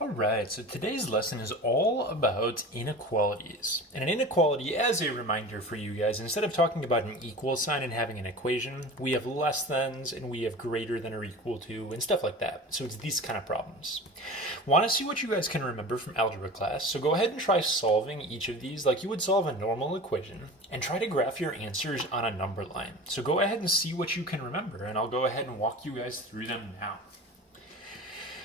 All right, so today's lesson is all about inequalities. And an inequality, as a reminder for you guys, instead of talking about an equal sign and having an equation, we have less thans and we have greater than or equal to and stuff like that. So it's these kind of problems. Want to see what you guys can remember from algebra class? So go ahead and try solving each of these like you would solve a normal equation and try to graph your answers on a number line. So go ahead and see what you can remember, and I'll go ahead and walk you guys through them now.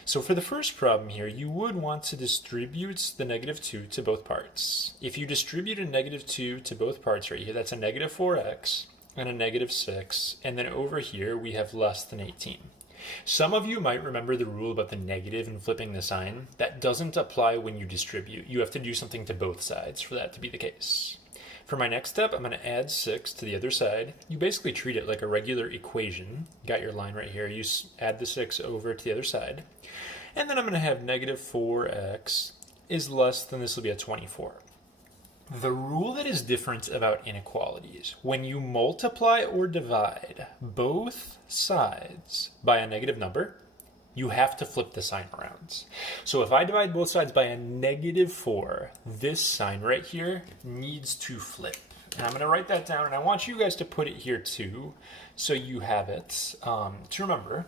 So for the first problem here, you would want to distribute the -2 to both parts. If you distribute a -2 to both parts right here, that's a -4x and a -6, and then over here we have less than 18. Some of you might remember the rule about the negative and flipping the sign. That doesn't apply when you distribute. You have to do something to both sides for that to be the case. For my next step, I'm going to add 6 to the other side. You basically treat it like a regular equation. You got your line right here. You add the 6 over to the other side. And then I'm going to have -4x is less than, this will be a 24. The rule that is different about inequalities, when you multiply or divide both sides by a negative number, you have to flip the sign around. So if I divide both sides by a -4, this sign right here needs to flip. And I'm going to write that down, and I want you guys to put it here too, so you have it to remember.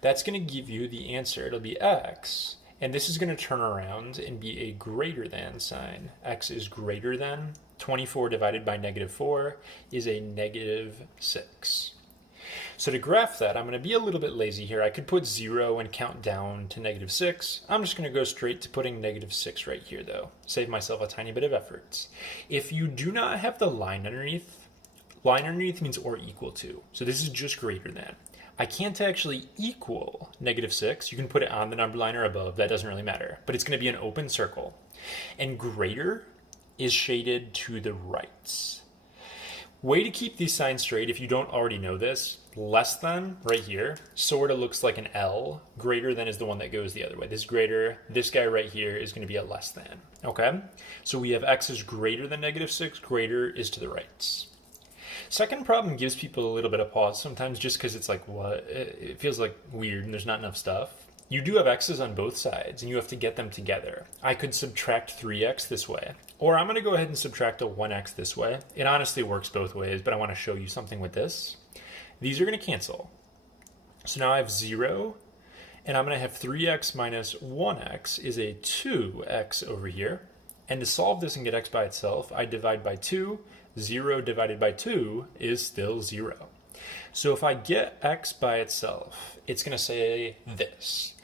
That's going to give you the answer. It'll be x, and this is going to turn around and be a greater than sign. X is greater than 24 divided by -4 is a -6. So to graph that, I'm going to be a little bit lazy here. I could put 0 and count down to -6. I'm just going to go straight to putting -6 right here, though. Save myself a tiny bit of effort. If you do not have the line underneath means or equal to. So this is just greater than. I can't actually equal -6. You can put it on the number line or above. That doesn't really matter. But it's going to be an open circle. And greater is shaded to the right. Way to keep these signs straight, if you don't already know this, less than right here sort of looks like an L. Greater than is the one that goes the other way. This is greater. This guy right here is going to be a less than. Okay? So we have x is greater than -6. Greater is to the right. Second problem gives people a little bit of pause sometimes just because it's like, what? It feels like weird and there's not enough stuff. You do have x's on both sides, and you have to get them together. I could subtract 3x this way, or I'm going to go ahead and subtract a 1x this way. It honestly works both ways, but I want to show you something with this. These are going to cancel. So now I have 0, and I'm going to have 3x minus 1x is a 2x over here. And to solve this and get x by itself, I divide by 2. 0 divided by 2 is still 0. So if I get x by itself, it's going to say this.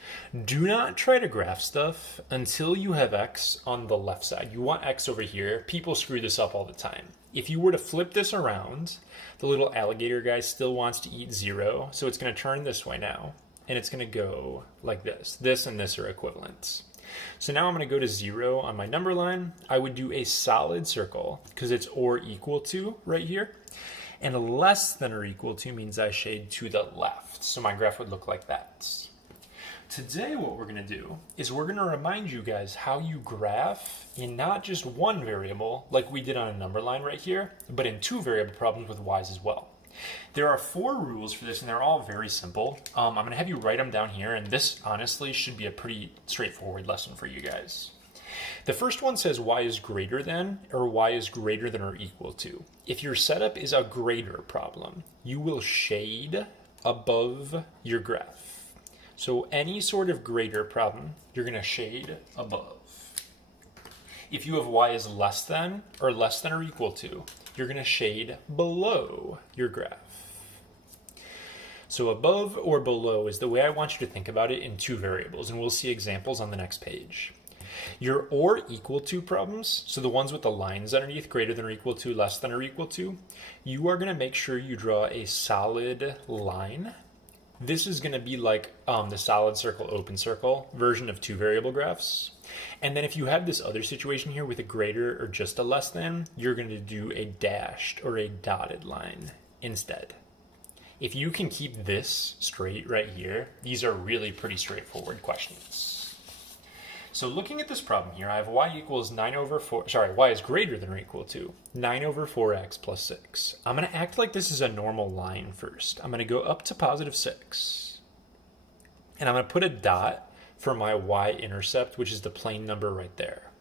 Do not try to graph stuff until you have x on the left side. You want x over here. People screw this up all the time. If you were to flip this around, the little alligator guy still wants to eat 0, so it's going to turn this way now, and it's going to go like this. This and this are equivalent. So now I'm going to go to 0 on my number line. I would do a solid circle because it's or equal to right here. And less than or equal to means I shade to the left. So my graph would look like that. Today what we're going to do is we're going to remind you guys how you graph in not just one variable like we did on a number line right here, but in 2 variable problems with y's as well. There are 4 rules for this, and they're all very simple. I'm going to have you write them down here, and this honestly should be a pretty straightforward lesson for you guys. The first one says y is greater than, or y is greater than or equal to. If your setup is a greater problem, you will shade above your graph. So any sort of greater problem, you're going to shade above. If you have y is less than or equal to, you're going to shade below your graph. So above or below is the way I want you to think about it in 2 variables, and we'll see examples on the next page. Your or equal to problems, so the ones with the lines underneath, greater than or equal to, less than or equal to, you are going to make sure you draw a solid line. This is going to be like the solid circle, open circle version of 2 variable graphs. And then if you have this other situation here with a greater or just a less than, you're going to do a dashed or a dotted line instead. If you can keep this straight right here, these are really pretty straightforward questions. So looking at this problem here, I have y equals y is greater than or equal to 9 over 4x plus 6. I'm going to act like this is a normal line first. I'm going to go up to positive 6. And I'm going to put a dot for my y-intercept, which is the plane number right there.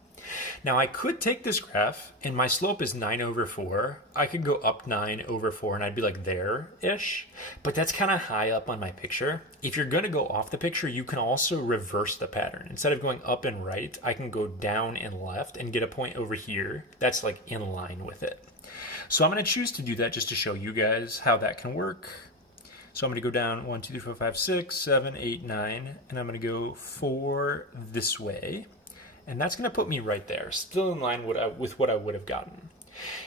Now I could take this graph and my slope is 9 over 4. I could go up 9 over 4 and I'd be like there-ish, but that's kind of high up on my picture. If you're going to go off the picture, you can also reverse the pattern. Instead of going up and right, I can go down and left and get a point over here that's like in line with it. So I'm going to choose to do that just to show you guys how that can work. So I'm going to go down 1, 2, 3, 4, 5, 6, 7, 8, 9, and I'm going to go 4 this way. And that's going to put me right there, still in line with what I would have gotten.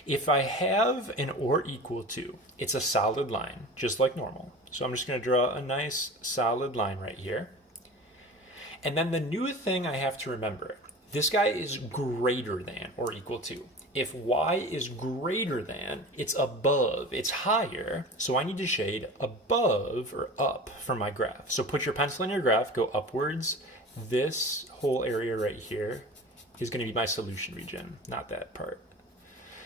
If I have an or equal to, it's a solid line, just like normal. So I'm just going to draw a nice solid line right here. And then the new thing I have to remember, this guy is greater than or equal to. If y is greater than, it's above, it's higher. So I need to shade above or up for my graph. So put your pencil in your graph, go upwards. This whole area right here is going to be my solution region, not that part.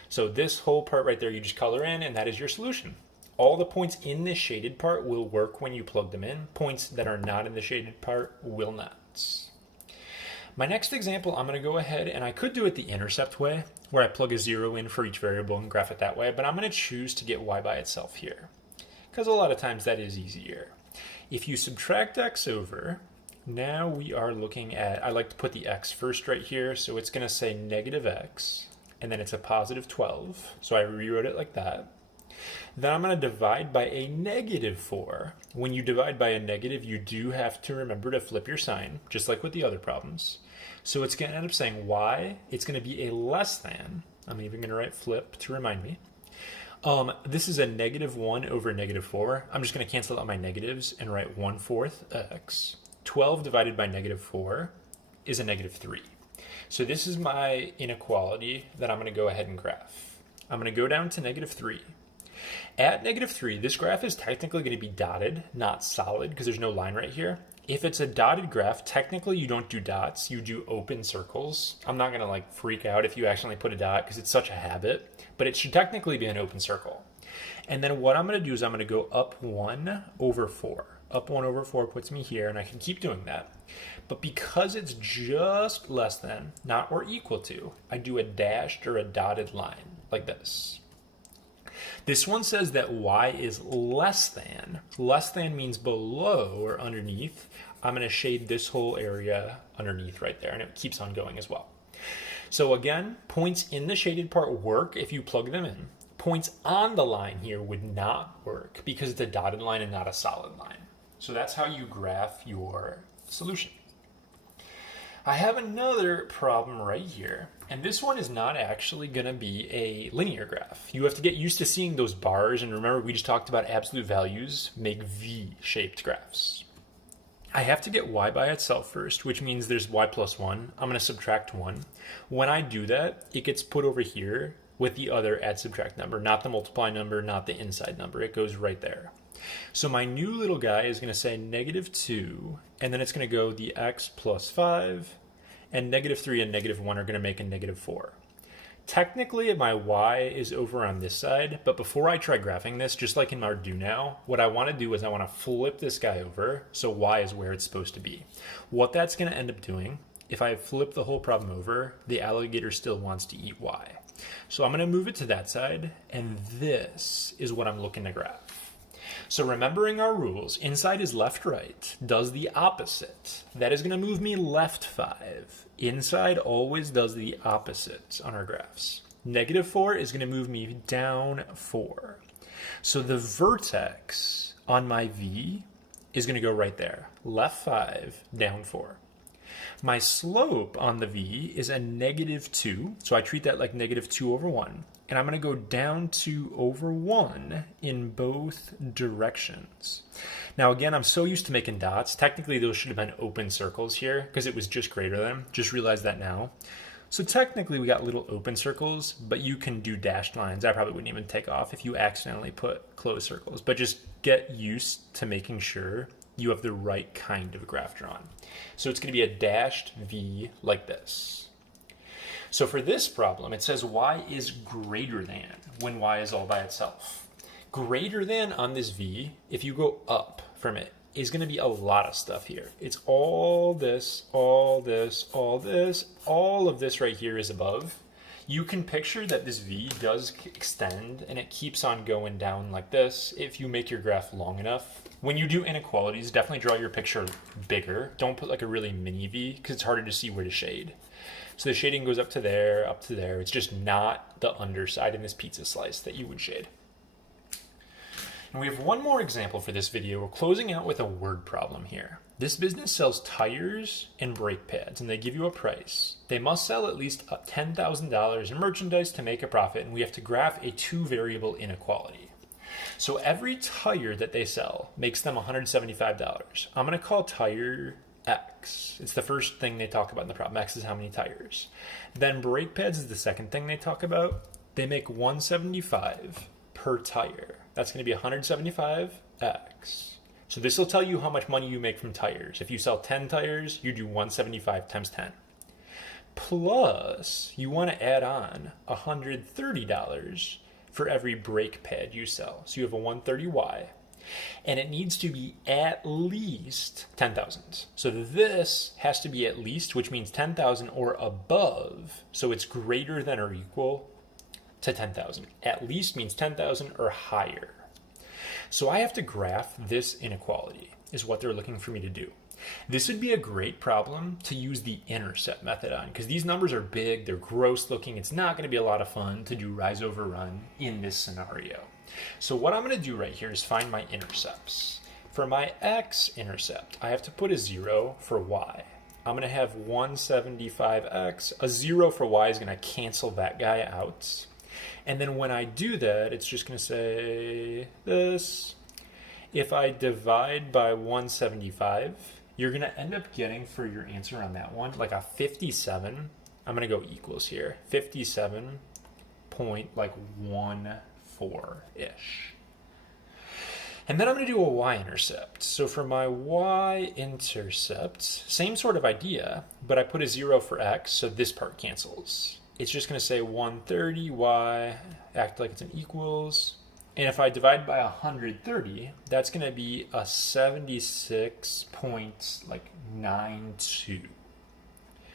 So this whole part right there, you just color in, and that is your solution. All the points in this shaded part will work when you plug them in. Points that are not in the shaded part will not. My next example, I'm going to go ahead and I could do it the intercept way, where I plug a 0 in for each variable and graph it that way, but I'm going to choose to get y by itself here, because a lot of times that is easier. If you subtract x over, now we are looking at, I like to put the x first right here, so it's going to say negative x, and then it's a positive 12, so I rewrote it like that. Then I'm going to divide by a negative 4. When you divide by a negative, you do have to remember to flip your sign, just like with the other problems. So it's going to end up saying y, it's going to be a less than, I'm even going to write flip to remind me. This is a negative 1 over negative 4. I'm just going to cancel out my negatives and write 1/4 x. 12 divided by negative 4 is a negative 3. So this is my inequality that I'm going to go ahead and graph. I'm going to go down to negative 3. At negative 3, this graph is technically going to be dotted, not solid, because there's no line right here. If it's a dotted graph, technically you don't do dots, you do open circles. I'm not going to like freak out if you accidentally put a dot because it's such a habit, but it should technically be an open circle. And then what I'm going to do is I'm going to go up 1 over 4. Up 1 over 4 puts me here, and I can keep doing that. But because it's just less than, not or equal to, I do a dashed or a dotted line like this. This one says that y is less than. Less than means below or underneath. I'm going to shade this whole area underneath right there, and it keeps on going as well. So again, points in the shaded part work if you plug them in. Points on the line here would not work because it's a dotted line and not a solid line. So that's how you graph your solution. I have another problem right here, and this one is not actually going to be a linear graph. You have to get used to seeing those bars, and remember we just talked about absolute values make V-shaped graphs. I have to get y by itself first, which means there's y plus 1. I'm going to subtract 1. When I do that, it gets put over here with the other add subtract number, not the multiply number, not the inside number. It goes right there. So my new little guy is going to say negative 2, and then it's going to go the x plus 5, and negative 3 and negative 1 are going to make a negative 4. Technically, my y is over on this side, but before I try graphing this, just like in Arduino, what I want to do is I want to flip this guy over so y is where it's supposed to be. What that's going to end up doing, if I flip the whole problem over, the alligator still wants to eat y. So I'm going to move it to that side, and this is what I'm looking to graph. So remembering our rules, inside is left, right, does the opposite. That is going to move me left 5. Inside always does the opposite on our graphs. Negative 4 is going to move me down 4. So the vertex on my V is going to go right there. Left 5, down 4. My slope on the V is a negative 2, so I treat that like negative 2 over 1. And I'm going to go down 2 over 1 in both directions. Now again, I'm so used to making dots. Technically, those should have been open circles here because it was just greater than. Just realized that now. So technically, we got little open circles, but you can do dashed lines. I probably wouldn't even take off if you accidentally put closed circles. But just get used to making sure you have the right kind of graph drawn. So it's going to be a dashed V like this. So for this problem, it says y is greater than when y is all by itself. Greater than on this V, if you go up from it, is going to be a lot of stuff here. It's all this, all this, all this, all of this right here is above. You can picture that this V does extend and it keeps on going down like this if you make your graph long enough. When you do inequalities, definitely draw your picture bigger. Don't put like a really mini V because it's harder to see where to shade. So the shading goes up to there, up to there. It's just not the underside in this pizza slice that you would shade. And we have one more example for this video. We're closing out with a word problem here. This business sells tires and brake pads, and they give you a price. They must sell at least $10,000 in merchandise to make a profit, and we have to graph a two-variable inequality. So every tire that they sell makes them $175. I'm going to call tire X. It's the first thing they talk about in the problem. X is how many tires. Then brake pads is the second thing they talk about. They make $175 per tire. That's going to be 175x. So this will tell you how much money you make from tires. If you sell 10 tires, you do 175 times 10. Plus, you want to add on $130 for every brake pad you sell. So you have a 130y. And it needs to be at least 10,000. So this has to be at least, which means 10,000 or above. So it's greater than or equal to 10,000. At least means 10,000 or higher. So I have to graph this inequality, is what they're looking for me to do. This would be a great problem to use the intercept method on, because these numbers are big, they're gross looking. It's not going to be a lot of fun to do rise over run in this scenario. So what I'm going to do right here is find my intercepts. For my x-intercept, I have to put a 0 for y. I'm going to have 175x. A 0 for y is going to cancel that guy out. And then when I do that, it's just going to say this. If I divide by 175, you're going to end up getting for your answer on that one, like a 57. I'm going to go equals here. 57.14-ish. And then I'm going to do a y-intercept. So for my y-intercept, same sort of idea, but I put a 0 for x, so this part cancels. It's just going to say 130y, act like it's an equals. And if I divide by 130, that's going to be a 76.92.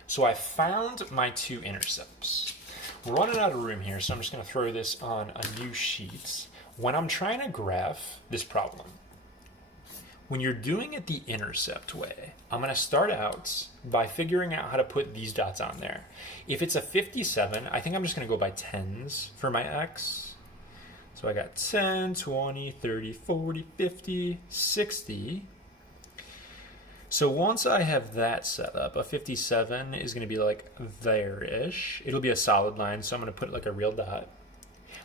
So I found my two intercepts. We're running out of room here, so I'm just going to throw this on a new sheet. When I'm trying to graph this problem, when you're doing it the intercept way, I'm going to start out by figuring out how to put these dots on there. If it's a 57, I think I'm just going to go by tens for my x. So I got 10, 20, 30, 40, 50, 60. So once I have that set up, a 57 is going to be like there-ish. It'll be a solid line, so I'm going to put like a real dot.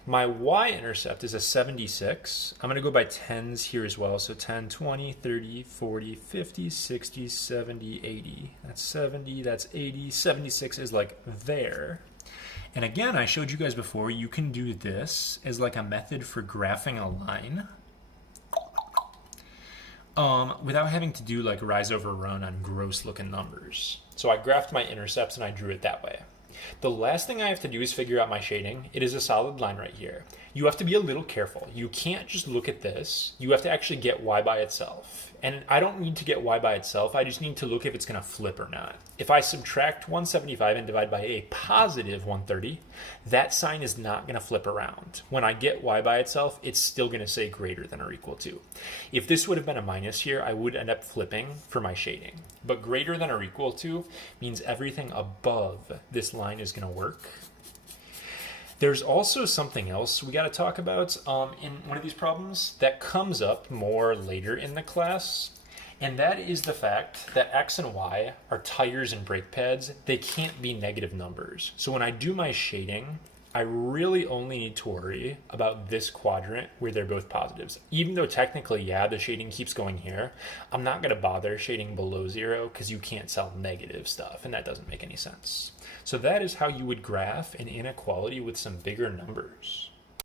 My y-intercept is a 76. I'm going to go by tens here as well. So 10, 20, 30, 40, 50, 60, 70, 80. That's 70, that's 80. 76 is like there. And again, I showed you guys before, you can do this as like a method for graphing a line without having to do like rise over run on gross looking numbers. So I graphed my intercepts and I drew it that way. The last thing I have to do is figure out my shading. It is a solid line right here. You have to be a little careful. You can't just look at this. You have to actually get y by itself. And I don't need to get y by itself. I just need to look if it's going to flip or not. If I subtract 175 and divide by a positive 130, that sign is not going to flip around. When I get y by itself, it's still going to say greater than or equal to. If this would have been a minus here, I would end up flipping for my shading. But greater than or equal to means everything above this line is going to work. There's also something else we got to talk about in one of these problems that comes up more later in the class, and that is the fact that x and y are tires and brake pads. They can't be negative numbers. So when I do my shading, I really only need to worry about this quadrant where they're both positives. Even though technically, yeah, the shading keeps going here, I'm not going to bother shading below 0 because you can't sell negative stuff, and that doesn't make any sense. So that is how you would graph an inequality with some bigger numbers.